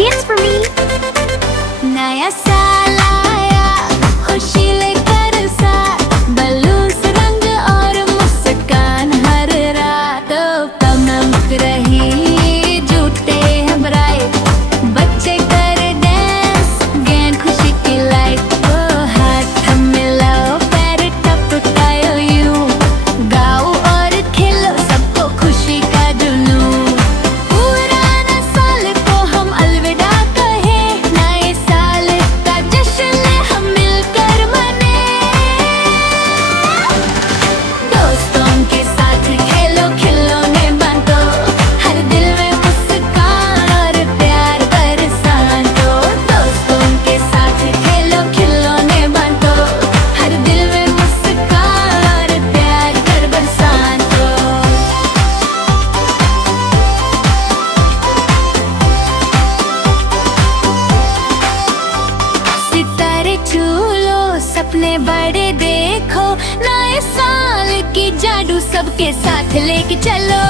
dance for me? नया साल आया, खुशी लेकर साथ, बलून्स रंग और मुस्कान हर रात। तमक रही जूते हैं ब्राइट, बच्चे कर डांस, गेंद खुशी की लाइट। ओ हाथ मिलाओ, पैर टपकाओ यूं, गाओ और खेलो, सबको खुशी का जुनून। पुराना साल को हम अलविदा कहें, नए साल का जश्न हम मिलकर मने। दोस्तों के साथ खेलो, खिलौने बांटो, हर दिल में मुस्कान और प्यार बरसातो। दोस्तों के साथ खेलो, खिलौने बांटो, हर दिल में मुस्कान और प्यार कर बरसातो। सितारे छू लो, सपने बड़े देखो, नए साल की जादू सबके साथ लेके चलो।